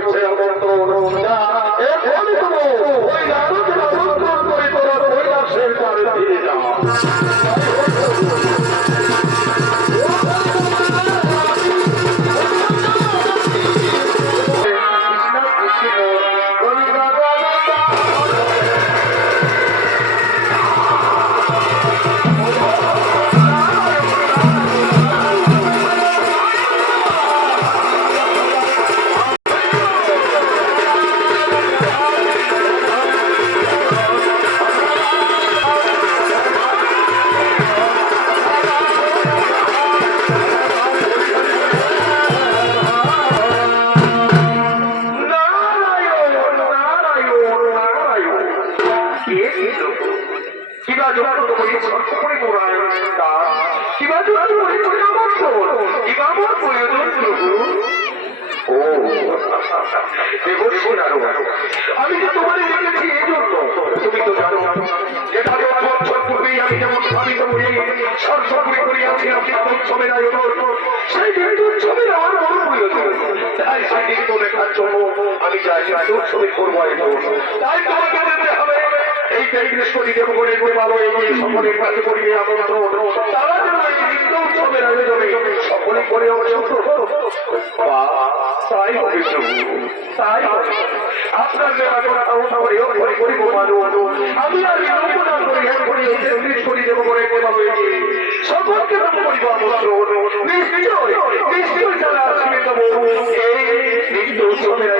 দিচ্ছে অনন্ত যা এখনই তুমি ওই নারদকে সুন্দর করে তোমার কৈলাসের দ্বারে ফিরে যাও। আমি তো তোমার দেখেছি এই জন্য তুমি তো জানো যে 5 বছর পূর্বেই আমি যেমন ভাবিত হয়ে সরসপুরে করিয়াছিলাম উৎসবের আয়োজন সেই দিনটি উৎসবের আমার বড় প্রয়োজন। তাই সেই দিন তো দেখার জন্য আমি চাই উৎসবে করবো আয়োজন। তাই তোমাকে যেতে হবে এই বৃহস্পতি দেবগণের ভালো এই সকলের কাছে করিয়ে আমন্ত্রণ তারা যেন এই নিত্য উৎসবের আয়োজনে সকলে করে তাই হবে তাই আপনার করিব আমি আর কল্পনা করি করি বৃহস্পতি দেবগণের সকলকে করিব আমন্ত্রণ নিশ্চয় নিশ্চয় যারা আসবে তবু এই নিত্য উৎসবের